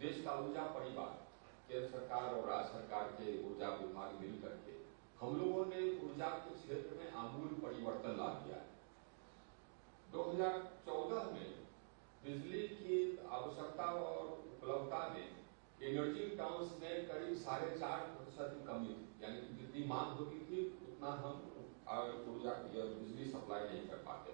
देश का ऊर्जा परिवार, केंद्र सरकार और राज्य सरकार के ऊर्जा विभाग मिलकर के हम लोगों ने ऊर्जा के क्षेत्र में आमूल परिवर्तन ला दिया है। 2014 में बिजली की आवश्यकता और उपलब्धता में एनर्जी टर्म्स में करीब 4.5% की कमी थी, यानी कि जितनी मांग होती थी उतना हम ऊर्जा बिजली सप्लाई नहीं कर पाते।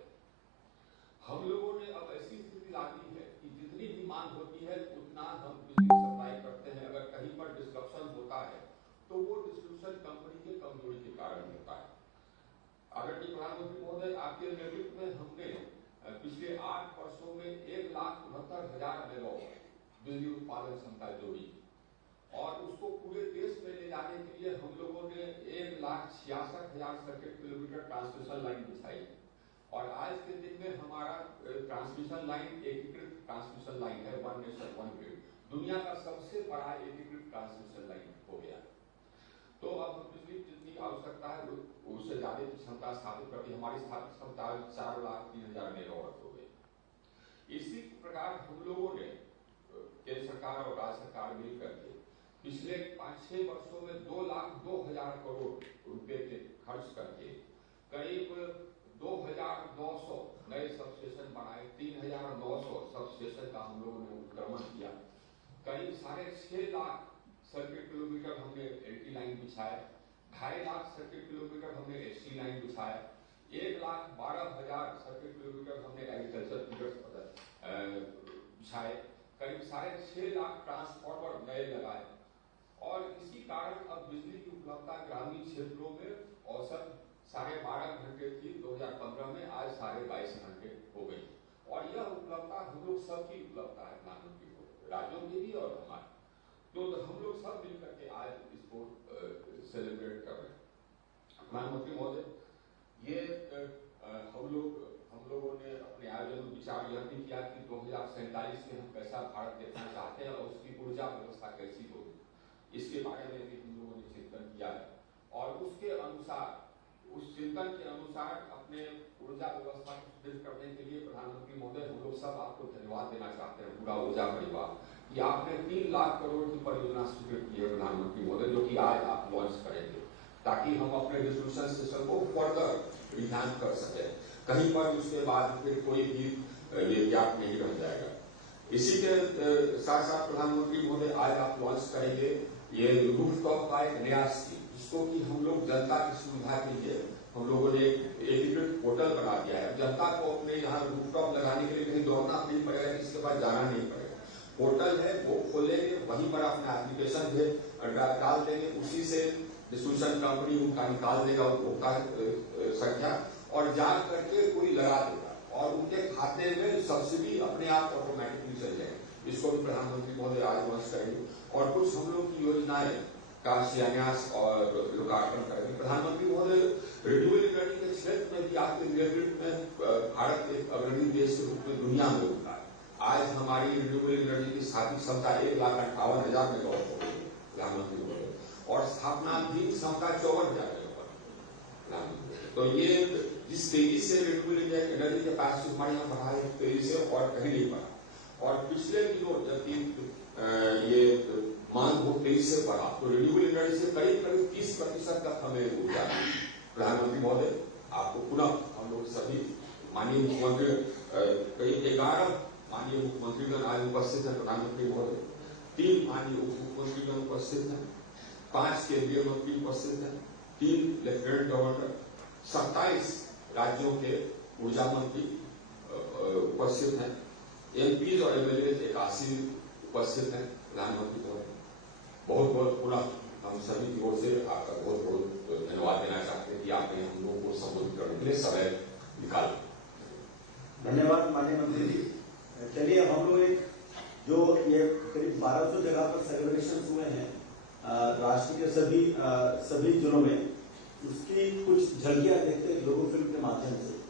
हम लोगों ने अब ऐसी स्थिति ला दी है कि जितनी भी मांग होती है उतना हम बिजली सप्लाई करते हैं। अगर कहीं पर डिस्ट्रप्शन होता है तो वो डिस्ट्रीब्यूशन कंपनी के कमजोरी के कारण होता है। आदरणीय प्रधानमंत्री महोदय, आपके नेतृत्व में हमने पिछले 8 वर्षों में 1,69,000 मेगावाट बिजली उत्पादन क्षमता जोड़ी और उसको पूरे देश में ले जाने के लिए हम लोगों ने 1,66,000 सर्किट किलोमीटर ट्रांसमिशन लाइन बिछाई और आज के दिन में हमारा ट्रांसमिशन लाइन एकीकृत ट्रांसमिशन लाइन है, वन नेशन वन ग्रिड, दुनिया का सबसे बड़ा एकीकृत ट्रांसमिशन लाइन हो गया। तो अब हम बिजली जितनी आवश्यकता है उससे ज्यादा क्षमता स्थापित कर दी। हमारी स्थापित क्षमता 4,03,000 मेगावाट हो गई। इसी प्रकार हम लोगों ने केंद्र सरकार और राज्य सरकार मिलकर के पिछले 5-6 वर्षों में 2,02,000 करोड़ रुपए के खर्च करके करीब 2,900 नए सबस्टेशन बनाए, 3,900 सबस्टेशन का हम लोगों ने उत्क्रमण किया, करीब 6.5 लाख सर्किट किलोमीटर हमने एलटी लाइन बिछाए, 2.5 लाख सर्किट किलोमीटर हमने एसटी लाइन बिछाए, 1,12,000 सर्किट किलोमीटर हमने एग्रीकल्चर फीडर बिछाए, करीब 6.5 लाख ट्रांसफार्मर नए लगाए और इसी कारण अब बिजली की उपलब्धता ग्रामीण क्षेत्रों में औसत 12.5 घंटे थी 2015 में, आज 22.5 घंटे हो गई और यह उपलब्धता हम लोग सबकी उपलब्धता है, प्रधानमंत्री को, राज्यों की भी और हमारी। तो हम लोग सब मिलकर के आज इसको सेलिब्रेट कर रहे हैं। प्रधानमंत्री महोदय, ये हम लोगों ने अपने आयोजन में विचार यह भी किया कि 2047 में हम कैसा भारत देखना चाहते हैं और उसकी ऊर्जा व्यवस्था कैसी होगी, इसके बारे में भी हम लोगों ने चिंतन किया है और उसके अनुसार, उस चिंतन के अनुसार अपने ऊर्जा व्यवस्था को सुदृढ़ करने के लिए प्रधानमंत्री महोदय हम लोग सब आपको धन्यवाद देना चाहते हैं, पूरा ऊर्जा परिवार, कि आपने 3 लाख करोड़ की परियोजना स्वीकृत की है प्रधानमंत्री महोदय, जो कि आज आप लॉन्च करेंगे ताकि हम अपने डिस्ट्रीब्यूशन सिस्टम को फर्दर रिन्हांस कर सके, कहीं पर उसके बाद फिर कोई भी ये गैप नहीं रह जाएगा। इसी के साथ साथ प्रधानमंत्री महोदय आज आप लॉन्च करेंगे ये रूफटॉप का एक नया स्कीम, जिसको कि हम लोग जनता की सुविधा के लिए हम लोगों ने एकीकृत पोर्टल बना दिया है। जनता को अपने यहाँ रूफटॉप लगाने के लिए कहीं दौड़ना नहीं पड़ेगा, इसके बाद जाना नहीं पड़ेगा। पोर्टल है वो खोलेंगे, वहीं पर अपना एप्लीकेशन डाल देंगे, उसी से डिस्ट्रीब्यूशन कंपनी उनका निकाल देगा उपभोक्ता संख्या और जांच करके कोई लगा देगा और उनके खाते में सब्सिडी अपने आप ऑटोमेटिकली चल जाएगी। इसको भी प्रधानमंत्री महोदय आज लॉन्च करेंगे और कुछ हम लोग की योजनाएं का शिलान्यास और लोकार्पण करेंगे। प्रधानमंत्री महोदय, रिन्यूएबल एनर्जी के क्षेत्र में भी आपके नेतृत्व में भारत एक अग्रणी देश के रूप में दुनिया में उठा है। आज हमारी रिन्यूएबल एनर्जी की स्थापित क्षमता 1,58,000 मेगावाट हो गई प्रधानमंत्री महोदय और स्थापनाधीन क्षमता 54,000 मेगावाट। तो ये जिस तेजी से रिन्यूएबल एनर्जी कैपेसिटी हमारे यहाँ बढ़ा है, तेजी से और कहीं नहीं बढ़ा और पिछले दिनों जबकि ये मांग बहुत तेजी से बढ़ा तो रिन्यूएबल एनर्जी से करीब 30% तक हमें ऊर्जा मिली। प्रधानमंत्री महोदय, आपको पुनः हम लोग सभी माननीय मुख्यमंत्री, करीब 11 माननीय मुख्यमंत्रीगण आज उपस्थित हैं, प्रधानमंत्री महोदय 3 माननीय उप मुख्यमंत्रीगण उपस्थित हैं, 5 केंद्रीय मंत्री उपस्थित हैं, 3 लेफ्टिनेंट गवर्नर, 27 राज्यों के ऊर्जा मंत्री उपस्थित हैं, एमपी और एमएलए 81 उपस्थित हैं। प्रधानमंत्री महोदय, बहुत बहुत पुनः हम सभी की ओर से आपका बहुत बहुत धन्यवाद देना चाहते हैं कि आपने हम लोगों को संबोधित करने के लिए समय निकाला। धन्यवाद माननीय मंत्री जी। चलिए हम लोग एक जो ये करीब 1200 जगह पर सेलिब्रेशन हुए हैं राष्ट्र के सभी जिलों में, उसकी कुछ झलकियां देखते हैं लोगो फिल्म के माध्यम से।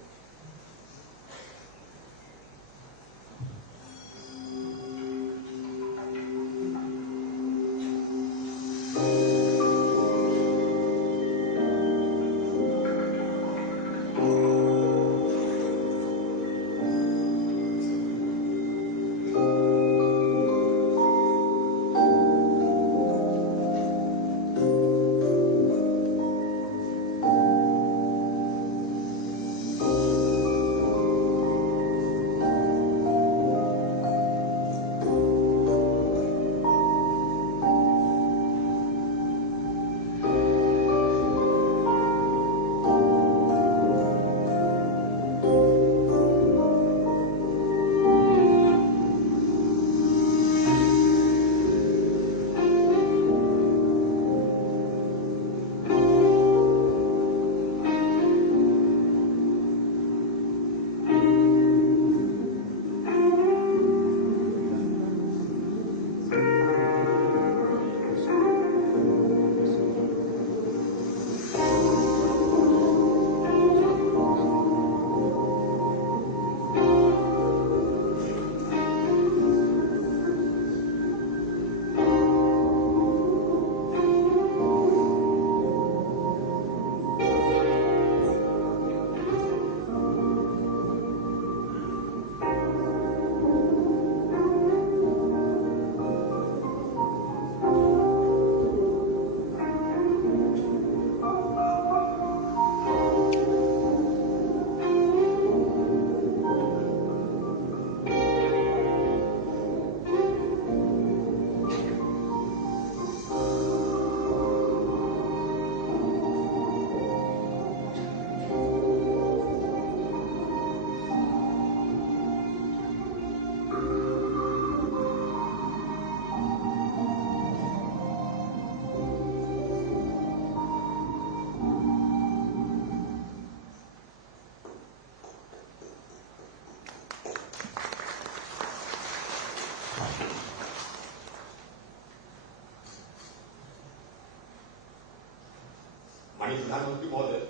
माननीय प्रधानमंत्री महोदय,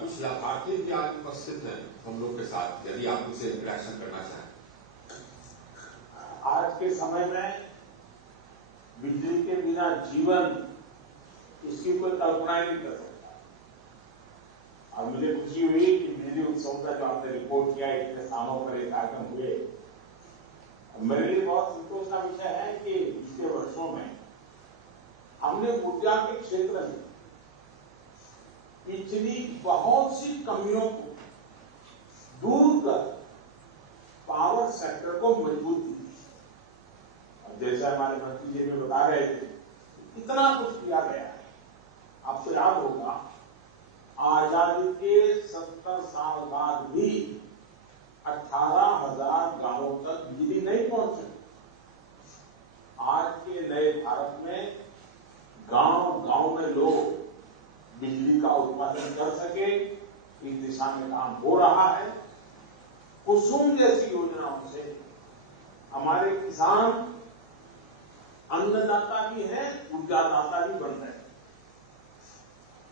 कुछ लाभार्थी भी आज उपस्थित हैं हम लोग के साथ, यदि आप उनसे इंटरेक्शन करना चाहें। आज के समय में बिजली के बिना जीवन, इसकी कोई कल्पना ही नहीं कर सकता। और मुझे खुशी हुई कि बिजली उत्सव का जो आपने रिपोर्ट किया, इतने सालों पर ये कार्यक्रम हुए, मेरे लिए बहुत संतोष का विषय है कि पिछले वर्षों में हमने ऊर्जा के क्षेत्र में पिछली बहुत सी कमियों को दूर कर पावर सेक्टर को मजबूत की। जैसे हमारे मंत्री जी में बता रहे थे, इतना कुछ किया गया है। आपको याद होगा, आजादी के 70 साल बाद भी 18,000 गांवों तक बिजली नहीं पहुंच सकी। आज के नए भारत में गांव-गांव में लोग बिजली का उत्पादन कर सके, इस दिशा में काम हो रहा है। कुसुम जैसी योजनाओं से हमारे किसान अन्नदाता भी है, ऊर्जादाता भी बन रहे हैं,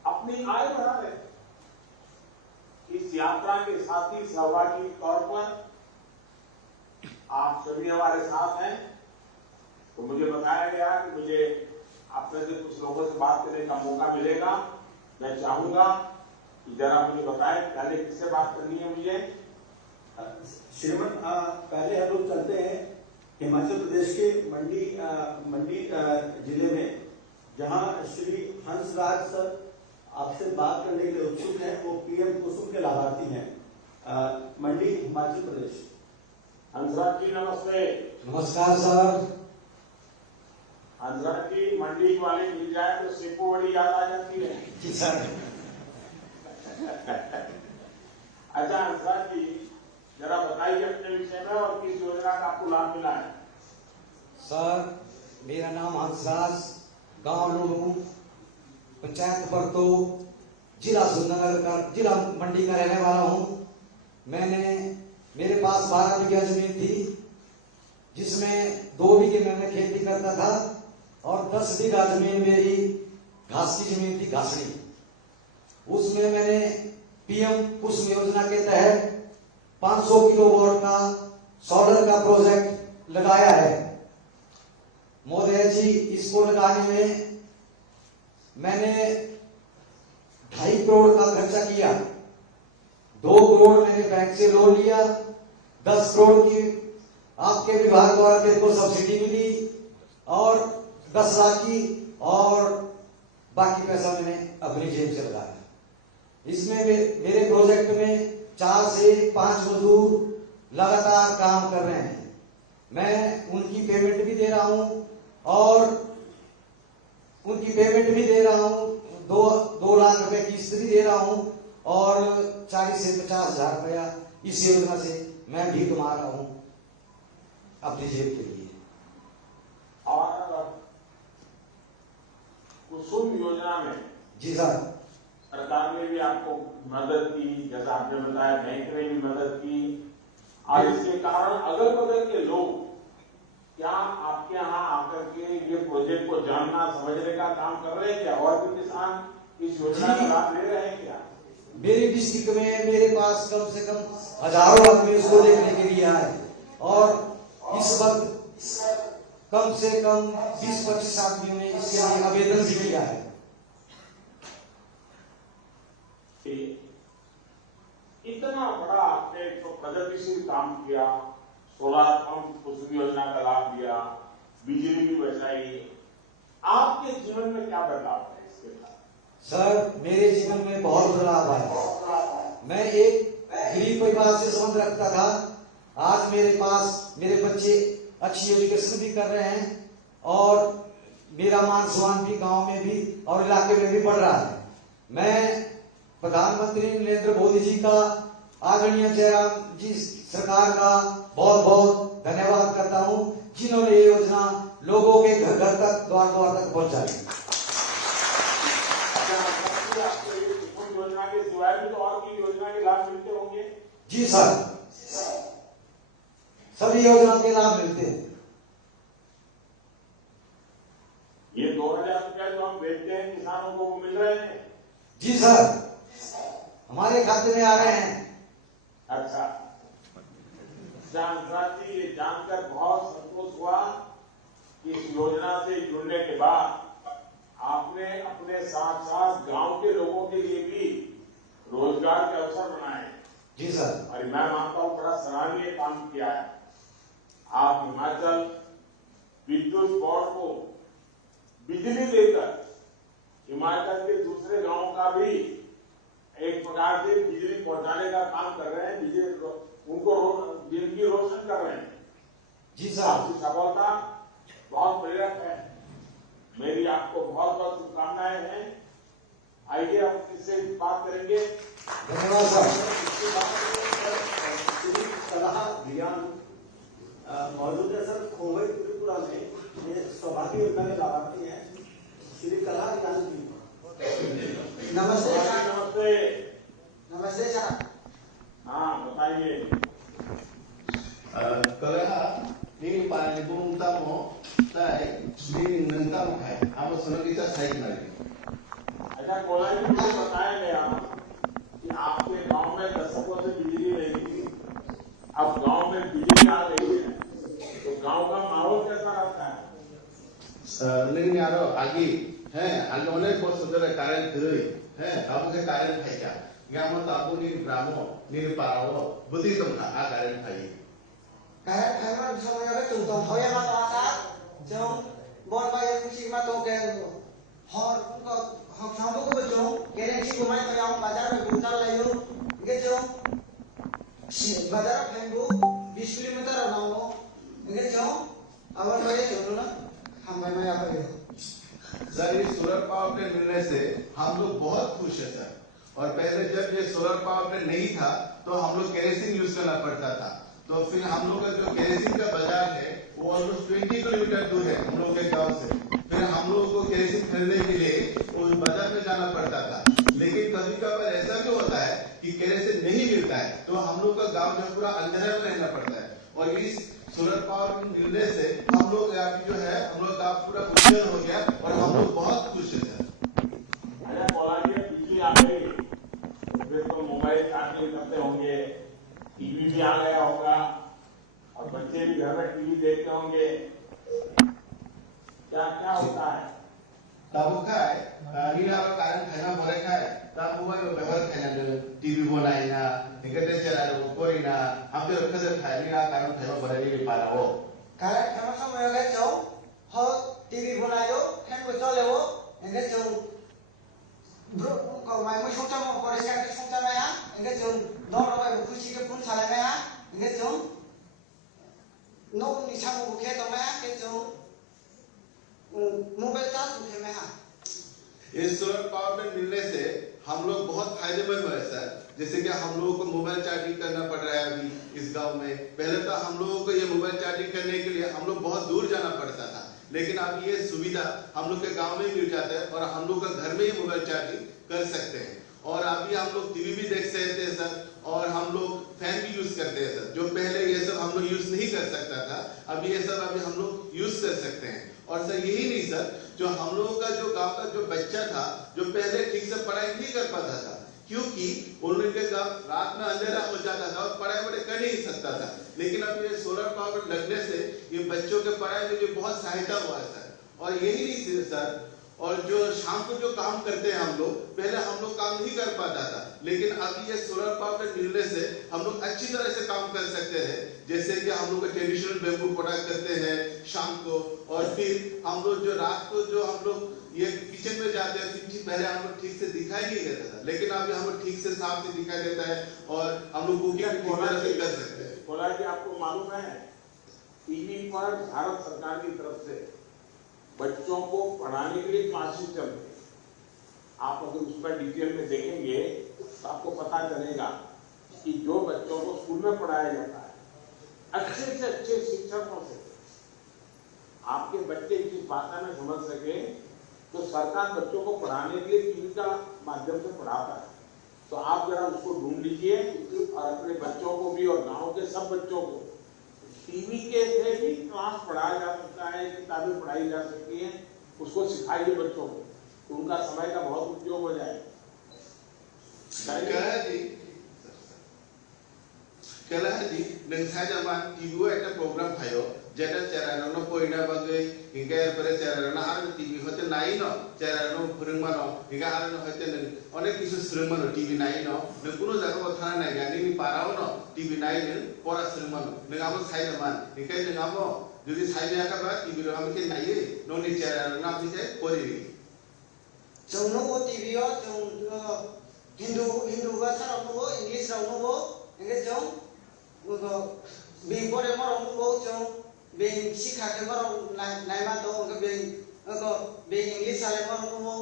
अपनी आय बढ़ा रहे हैं। इस यात्रा के साथी सहभागी के तौर पर आप सभी हमारे साथ हैं। तो मुझे बताया गया कि मुझे आप में से कुछ लोगों से बात करने का मौका मिलेगा। मैं चाहूंगा कि जरा मुझे बताएं पहले किससे बात करनी है मुझे। श्रीमान, पहले हम लोग चलते हैं हिमाचल प्रदेश के मंडी जिले में, जहां श्री हंसराज सर आपसे बात करने के लिए उत्सुक हैं। वो पीएम कुसुम के लाभार्थी हैं, मंडी हिमाचल प्रदेश। हंसराज जी नमस्ते। नमस्कार सर। हंसराज जी, मंडी वाले मिल जाए तो सेपू बड़ी याद आ जाती है। जी सर। अच्छा हंसराज जी, जरा बताइए अपने विषय में और किस योजना का आपको लाभ मिला है। सर, मेरा नाम हंसराज, गांव लूणू, पंचायत परतो, जिला सुंदरनगर का, जिला मंडी का रहने वाला हूँ। मेरे पास 12 बीघा जमीन थी, जिसमें 2 बीघे में मैं खेती करता था और 10 बीघा जमीन मेरी घास की जमीन थी, घासनी। उसमें मैंने पीएम कुसुम योजना के तहत 500 किलोवाट का सोलर का प्रोजेक्ट लगाया है। मोदी जी, इसको लगाने में मैंने 2.5 करोड़ का खर्चा किया। 2 करोड़ मैंने बैंक से लोन लिया, 10 करोड़ की आपके विभाग द्वारा मेरे को सब्सिडी मिली और 10 लाख की, और बाकी पैसा मैंने अपनी जेब से लगाया। इसमें मेरे प्रोजेक्ट में 4 से 5 मजदूर लगातार काम कर रहे हैं। मैं उनकी पेमेंट भी दे रहा हूं और उनकी पेमेंट भी दे रहा हूं, 2 लाख रुपए किस्त भी दे रहा हूं और 40 से 50 हजार रुपया इस योजना से मैं भी कमा रहा हूं अपनी जेब के लिए। और कुसुम योजना में जी सर, सरकार ने भी आपको मदद की, जैसा आपने बताया बैंक ने भी मदद की। और इसके कारण अगल बगल के लोग क्या आपके यहाँ आकर के ये प्रोजेक्ट को जानना समझने का काम कर रहे हैं क्या? और भी किसान इस योजना का लाभ ले रहे हैं क्या? मेरे डिस्ट्रिक्ट में मेरे पास कम से कम हजारों आदमी उसको देखने के लिए आए और इस वक्त कम से कम 20-25 आदमियों ने इसके लिए आवेदन भी किया है। इतना बड़ा आपने तो प्रगतिशील काम किया, सोलर पंप कुसुम योजना का लाभ दिया, बिजली भी बचाई, आपके जीवन में क्या बदलाव है इसके बाद? सर, मेरे जीवन में बहुत बदलाव आया। मैं एक गरीब परिवार से संबंध रखता था, आज मेरे पास मेरे बच्चे अच्छी एजुकेशन भी कर रहे हैं और मेरा मान सम्मान भी गांव में भी और इलाके में भी बढ़ रहा है। मैं प्रधानमंत्री नरेंद्र मोदी जी का, आदरणीय जयराम जी सरकार का बहुत बहुत धन्यवाद करता हूं, जिन्होंने ये योजना लोगों के घर घर तक, द्वार द्वार तक पहुंचाई। योजना के सिवाय भी तो और की योजना के लाभ मिलते होंगे? जी सर, सभी योजना के लाभ मिलते हैं। ये 2,000 रुपया जो हम भेजते हैं किसानों को, वो मिल रहे हैं? जी सर, हमारे खाते में आ रहे हैं। अच्छा, सांसद जी, ये जानकर बहुत संतोष हुआ कि इस योजना से जुड़ने के बाद आपने अपने साथ साथ गांव के लोगों के लिए भी रोजगार के अवसर बनाए। जी सर। और मैं मानता हूं बड़ा सराहनीय काम किया है। आप हिमाचल विद्युत बोर्ड को बिजली देकर हिमाचल के दूसरे गांवों का भी एक प्रकार से बिजली पहुंचाने का काम कर रहे हैं, बिजली उनको जिंदगी रोशन कर रहे हैं। जी सर। आपकी सफलता बहुत प्रेरक है। मेरी आपको बहुत बहुत शुभकामनाएं हैं। आइए हम किससे बात करेंगे। धन्यवाद सर। श्री कलहा भियान मौजूद है सर, खोवई त्रिपुरा में ये सौभाग्य योजना के लाभार्थी हैं श्री कलहा भियान जी। नमस्ते सर। नमस्ते। नमस्ते सर। हाँ बताइए। Kalau ni paling bung tamu, saya ni nentang kai. Apa senang kita saya kenal. अच्छा कोला जी, मुझे बताया गया कि आपके गांव में दशकों से बिजली नहीं थी, अब गांव में बिजली आ गई है, तो गांव का माहौल कैसा रहता है। Ni ni ada agi, agi अनेक बस उधर कारण धरी, kamu ke कारण kai क्या? Gamu tabu ni bramo, ni parawo, budi तुम आ कारण kai. Cái mà xong rồi cái chủ tổng thôi em ăn đó sao? Chứ bọn bay em chỉ mà tôi kêu họ cũng có học xong cũng có chung cái này chỉ của mấy thằng ông bà ra được bukan là yêu cái chung bà ra thành phố 20 km ở đâu cái chung अब bay chung ना हम भाई मैं यहाँ पे sir ये solar power plant मिलने से हम लोग बहुत खुश है सर। और पहले जब ये सोलर पावर प्लांट नहीं था तो हम लोग केरोसिन यूज करना पड़ता था। तो फिर हम लोग का जो केरोसिन का बाजार है वो ऑलमोस्ट 20 किलोमीटर दूर है हम लोग के गांव से। फिर हम लोगों को केरोसिन खरीदने के लिए उस बाजार में जाना पड़ता था। लेकिन कभी कभार ऐसा भी होता है कि केरोसिन नहीं मिलता है तो हम लोग का गांव जो पूरा अंधेरे में रहना पड़ता है। और इस सोलर पावर मिलने से हम लोग जो है हम लोग का पूरा उज्जवल हो गया और हम लोग बहुत खुश है सर। अच्छा कोला जी, बिजली आ गई तो फिर तो मोबाइल चार्जिंग करते होंगे, टीवी भी आ गया होगा और बच्चे भी घर में टीवी देखते होंगे। क्या क्या होता है। Tahu kai, ini apa कारण खाना बोले खाए, तब मोबाइल में व्यवहार खाना जो टीवी बनाए ना, निकलते चला लो कोई ना, हम तो रखते थे खाए नहीं ना कारण खाना बोले नहीं पारा हो। cái mà xong rồi cái chung họ TV बनायो फैन को चले वो cái chung bro còn mày mới xuống trong một cái cái xuống trong này á cái chung đó là mày cứ chỉ cái phun xả này á cái chung nó đi sang một cái tao mày cái chung mobile charge होते में हाँ। इस solar power plant मिलने से हम लोग बहुत फायदेमंद हुए सर। जैसे कि हम लोगों को मोबाइल चार्जिंग करना पड़ रहा है अभी इस गांव में। पहले तो हम लोगों को ये मोबाइल चार्जिंग करने के लिए हम लोग बहुत दूर जाना पड़ता था, लेकिन अब ये सुविधा हम लोग के गांव में मिल जाता है और हम लोग का घर में ही मोबाइल चार्जिंग कर सकते हैं। और अभी हम लोग टीवी भी देख सकते हैं सर और हम लोग फैन भी यूज करते हैं सर। जो पहले ये सब हम लोग यूज नहीं कर सकता था, अभी ये सब अभी हम लोग यूज कर सकते हैं। और सर यही नहीं सर, जो हम लोगों का जो गांव का जो बच्चा था जो पहले ठीक से पढ़ाई नहीं कर पाता था क्योंकि उनके गांव रात में अंधेरा हो जाता था और पढ़ाई वढ़ाई कर नहीं सकता था। लेकिन अब ये सोलर पावर लगने से ये बच्चों के पढ़ाई में जो बहुत सहायता हुआ है सर। और यही नहीं सर, और जो शाम को जो काम करते हैं हम लोग, पहले हम लोग काम नहीं कर पाता था, लेकिन अब ये सोलर पावर मिलने से हम लोग अच्छी तरह से काम कर सकते हैं। जैसे कि हम लोग ट्रेडिशनल बेम्बू प्रोडक्ट करते हैं शाम को, और फिर हम लोग जो रात को जो हम लोग ये किचन में जाते हैं फिर पहले हम लोग ठीक से दिखाई नहीं देता था, लेकिन अभी हम लोग ठीक से साफ से दिखाई देता है और हम लोग कुकिंग ठीक तरह से कर सकते हैं। कोला जी, आपको मालूम है टीवी पर भारत सरकार की तरफ से बच्चों को पढ़ाने के लिए क्लासेस चल रही है। आप अगर उस पर डिटेल में देखेंगे तो आपको पता चलेगा कि जो बच्चों को स्कूल में पढ़ाया जाता है अच्छे से अच्छे शिक्षकों से आपके बच्चे जिस भाषा में समझ सके, तो सरकार बच्चों को पढ़ाने के लिए टीवी का माध्यम से पढ़ाता है। तो आप जरा उसको ढूंढ लीजिए और अपने बच्चों को भी और गांव के सब बच्चों को टीवी के से भी क्लास पढ़ाया जा सकता है, किताबें पढ़ाई जा सकती हैं, उसको सिखाइए बच्चों को, तो उनका समय का बहुत उपयोग हो जाए। Kelahadi neng saja man TV একটা program hayo যেটা চেরানো পয়না বাগে হিংকা এরপরে চেরানো আর টিভি হতে নাই ন চেরানো ফরিংমানো হিংকা আর হতে অনেক কিছু শ্রীমানো টিভি নাই ন নং কোনো জায়গা কথা নাই গানি নি পারাও ন টিভি নাই ন পড়া শ্রীমানো নং আমো সাইনা মান হিংকা নং আমো যদি সাইনা আকাবা টিভি র আমকে নাইয়ে ননি চেরানো না পিছে করি जोंनो टीवी जों हिंदू भाषा रावनो इंग्लिश रावनो इंगे जों बे बरे मरनो जों बे शिक्षा के मर नायमा दो बे इंग्लिश वाले मरनो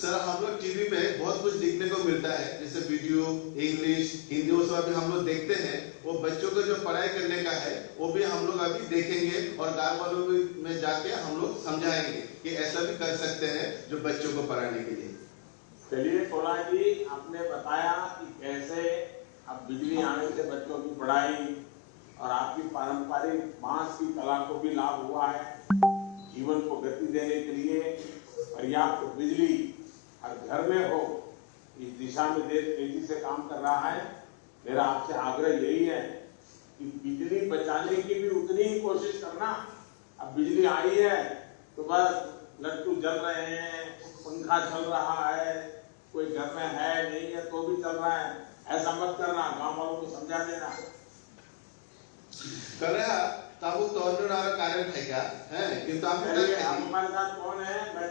सर हम लोग टीवी में बहुत कुछ देखने को मिलता है जैसे वीडियो इंग्लिश हिंदी वो सब अभी हम लोग देखते हैं वो बच्चों को जो पढ़ाई करने का है वो भी हम लोग अभी देखेंगे और गाँव वालों में जाके हम लोग समझाएंगे कि ऐसा भी कर सकते हैं जो बच्चों को पढ़ाने के लिए। चलिए कोला जी आपने बताया कि कैसे अब बिजली आने से बच्चों की पढ़ाई और आपकी पारंपरिक बांस की कला को भी लाभ हुआ है। जीवन को गति देने के लिए पर्याप्त बिजली हर घर में हो इस दिशा में देश तेजी से काम कर रहा है। मेरा आपसे आग्रह यही है कि बिजली बचाने की भी उतनी ही कोशिश करना। अब बिजली आई है तो बस लट्टू जल रहे हैं, पंखा चल रहा है, कोई घर में है नहीं है तो भी चल रहा है, ऐसा मत करना। गांव वालों को समझा देना। करेगा ताबू तो अन्य कार्य खाएगा हैं किंतु आप हमारे साथ कौन है मैं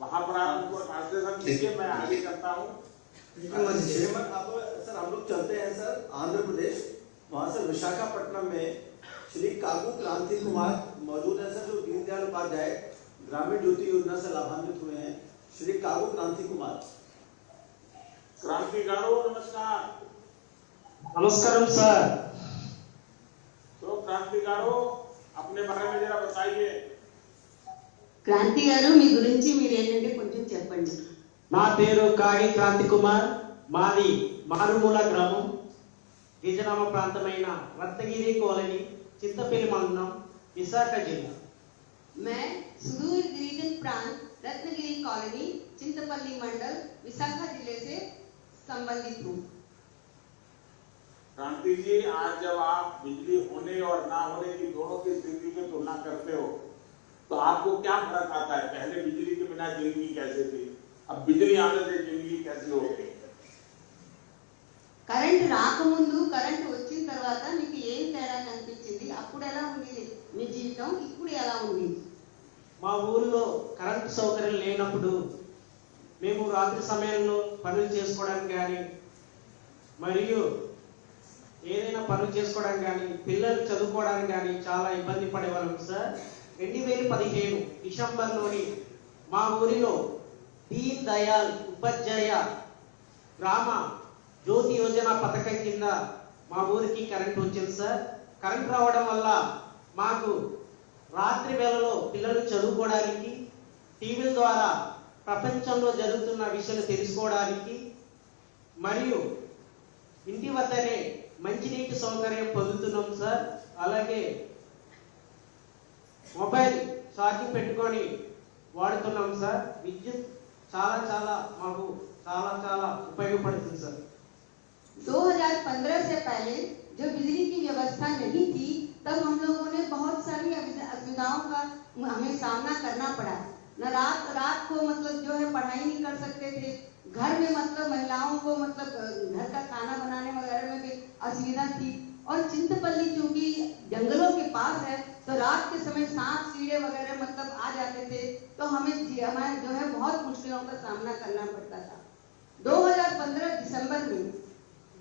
वहां पर आप उनको ट्रांसलेशन कीजिए, मैं आगे करता हूँ। अब सर हम लोग चलते हैं सर आंध्र प्रदेश, वहाँ से विशाखापट्टनम में श्री कागू क्रांति कुमार मौजूद है सर, जो दीनदयाल उपाध्याय ग्रामीण ज्योति योजना से लाभान्वित हुए हैं। श्री कागू क्रांति कुमार। क्रांतिकारो नमस्कार। नमस्कारम सर। तो क्रांतिकारो अपने बारे में जरा बताइए। క్రాంతి గారు మీ గురించి మీరు ఏంటంటే కొంచెం చెప్పండి. నా పేరు కాగి క్రాంతి కుమార్, మాది మారుమూల గ్రామం, గిరిజనామ ప్రాంతమైన రత్నగిరి కాలనీ, చింతపల్లి మండలం, విశాఖ జిల్లా. मैं सुदूर गिरिजन प्रांत रत्नगिरी कॉलोनी चिंतपल्ली मंडल विशाखा जिले से संबंधित हूँ। क्रांति जी, आज जब आप बिजली होने और ना होने की दोनों की स्थिति की तुलना करते हो तो आपको क्या फर्क आता है? पहले बिजली के बिना जिंदगी कैसे थी, अब बिजली आने से जिंदगी कैसी हो गई? కరెంట్ రాకముందు కరెంట్ వచ్చిన తర్వాత మీకు ఏం తేడా కనిపించింది? అప్పుడు ఎలా ఉండేది మీ జీవితం, ఇప్పుడు ఎలా ఉంది? మా ఊళ్ళో కరెంటు సౌకర్యం లేనప్పుడు మేము రాత్రి సమయంలో పనులు చేసుకోవడానికి కానీ మరియు ఏదైనా పనులు చేసుకోవడానికి కానీ పిల్లలు చదువుకోవడానికి కానీ చాలా ఇబ్బంది పడేవాళ్ళం సార్. 2015 డిసెంబర్లోని మా ఊరిలో దీన్ దయాల్ ఉపాధ్యాయ గ్రామ జ్యోతి యోజన పథకం కింద మా ఊరికి కరెంట్ వచ్చింది సార్. కరెంట్ రావడం వల్ల మాకు రాత్రి వేళలో పిల్లలు చదువుకోవడానికి, టీవీల ద్వారా ప్రపంచంలో జరుగుతున్న విషయాలు తెలుసుకోవడానికి మరియు ఇంటి వద్దనే మంచినీటి సౌకర్యం పొందుతున్నాం సార్. అలాగే మొబైల్ ఛార్జింగ్ పెట్టుకొని వాడుతున్నాం సార్. విద్యుత్ చాలా మాకు చాలా ఉపయోగపడుతుంది సార్. 2015 से पहले जब बिजली की व्यवस्था नहीं थी तब हम लोगों ने बहुत सारी असुविधाओं का हमें सामना करना पड़ा। न रात को मतलब जो है पढ़ाई नहीं कर सकते थे, घर में मतलब महिलाओं को मतलब घर का खाना बनाने वगैरह में भी असुविधा थी। और चिंतपल्ली चूंकि जंगलों के पास है तो रात के समय सांप कीड़े वगैरह मतलब आ जाते थे तो हमें जो है बहुत मुश्किलों का सामना करना पड़ता था। 2015 दिसंबर में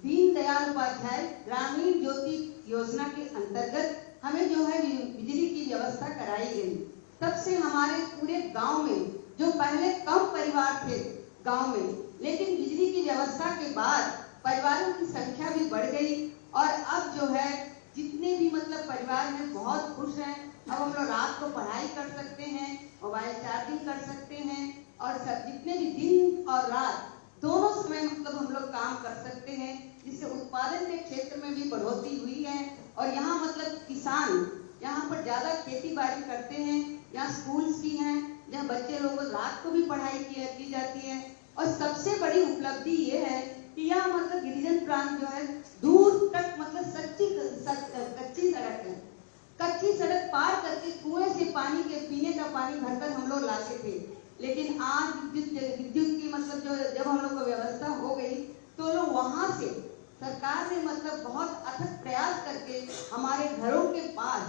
दीनदयाल उपाध्याय ग्रामीण ज्योति योजना के अंतर्गत हमें जो है बिजली की व्यवस्था कराई गई। तब से हमारे पूरे गांव में जो पहले कम परिवार थे गांव में, लेकिन बिजली की व्यवस्था के बाद परिवारों की संख्या भी बढ़ गई और अब जो है जितने भी मतलब परिवार में बहुत खुश हैं। अब हम लोग रात को पढ़ाई कर सकते हैं, मोबाइल चार्जिंग कर सकते हैं और सब जितने भी दिन और रात दोनों समय मतलब हम लोग काम कर सकते हैं, जिससे उत्पादन के क्षेत्र में भी बढ़ोतरी हुई है। और यहाँ मतलब किसान यहाँ पर ज्यादा खेती बाड़ी करते हैं, यहाँ स्कूल्स भी हैं जहाँ बच्चे लोगों को रात को भी पढ़ाई की जाती है। और सबसे बड़ी उपलब्धि ये है कि यह मतलब गिरिजन प्रांत जो है दूर तक मतलब कच्ची सड़क है। कच्ची सड़क पार करके कुएं से पानी के पीने का पानी भरकर हम लोग लाते थे, लेकिन आज विद्युत की मतलब जो जब हम लोग को व्यवस्था हो गई तो लोग वहां से सरकार ने मतलब बहुत अथक प्रयास करके हमारे घरों के पास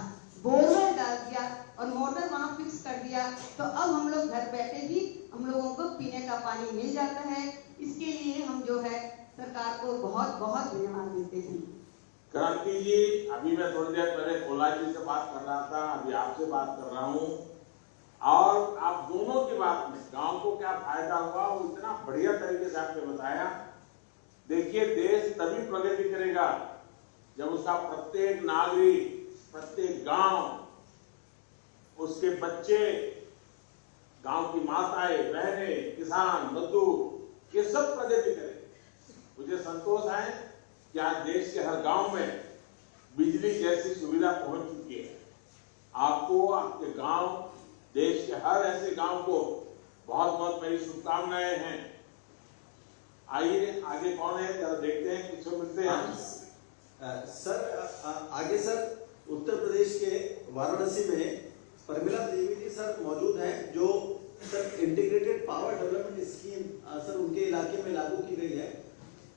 बोरवेल डाल दिया और मोटर वहां फिक्स कर दिया, तो अब हम लोग घर बैठे ही हम लोगों को पीने का पानी मिल जाता है। इसके लिए हम जो है सरकार को बहुत बहुत धन्यवाद देते हैं। क्रांति जी, अभी मैं थोड़ी देर पहले कोला जी से बात कर रहा था, अभी आपसे बात कर रहा हूँ, और आप दोनों की बात में गांव को क्या फायदा हुआ वो इतना बढ़िया तरीके से आपने बताया। देखिए, देश तभी प्रगति करेगा जब उसका प्रत्येक नागरिक, प्रत्येक गांव, उसके बच्चे, गांव की माताएं, बहनें, किसान, मजदूर, ये सब प्रगति करें। मुझे संतोष है कि आज देश के हर गांव में बिजली जैसी सुविधा पहुंच चुकी है। आपको, आपके गांव, देश के हर ऐसे गांव को बहुत बहुत मेरी शुभकामनाएं हैं। आइए आगे कौन है जरा देखते हैं, किसको मिलते हैं। सर आगे सर उत्तर प्रदेश के वाराणसी में प्रमिला देवी जी सर मौजूद हैं, जो sir integrated power development scheme sir उनके इलाके में लागू की गई है।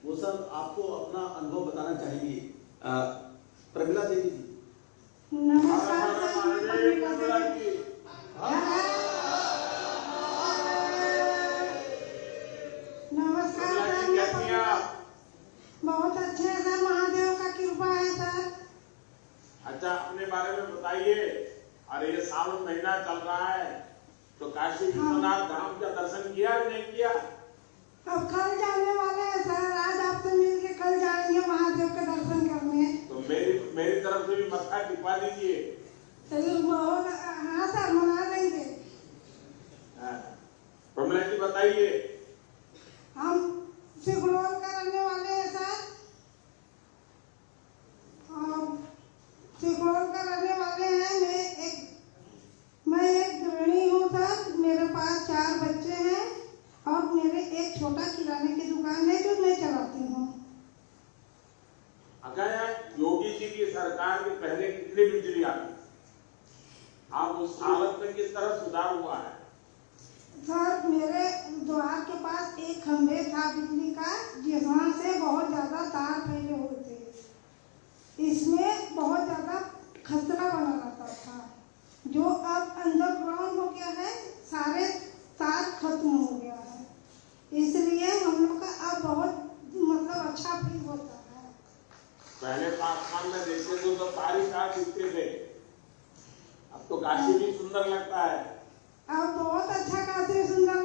वो सर आपको अपना अनुभव बताना चाहेंगी। प्रमिला देवी जी। नमस्कार सर, प्रमिला देवी। नमस्कार सर, बहुत अच्छे हैं सर, महादेव का कृपा है सर। अच्छा, अपने बारे में बताइए। अरे ये सावन महीना चल रहा है तो काशी विश्वनाथ धाम का दर्शन किया कि नहीं किया? अब कल जाने वाले हैं सर, आज आपसे मिल के कल जाएंगे महादेव के दर्शन करने। तो मेरी तरफ से भी मत्था टिपा दीजिए। हाँ सर, मना लेंगे। प्रमिला जी बताइए। हम सिगड़ोल का रहने वाले हैं सर, सिगड़ोल का रहने वाले हैं। मैं एक गृहिणी हूँ सर, मेरे पास 4 बच्चे हैं और मेरे एक छोटा किराने की दुकान है जो मैं चलाती हूँ। अगर योगी जी की सरकार के पहले कितनी बिजली आती, आप उस हालत में किस तरह सुधार हुआ है? सर, मेरे द्वार के पास एक खंभे था बिजली का, जिसमें से बहुत ज्यादा तार फैले हुए थे। इसमें बहुत ज्यादा खतरा बना रहता था, जो अब अंडरग्राउंड हो गया है, सारे तार खत्म हो गया है। इसलिए हम लोग का अब बहुत मतलब अच्छा फील होता है। पहले तो आसमान में देखते थे तो तार दिखते थे, अब तो काशी भी सुंदर लगता है। अब बहुत अच्छा काशी सुंदर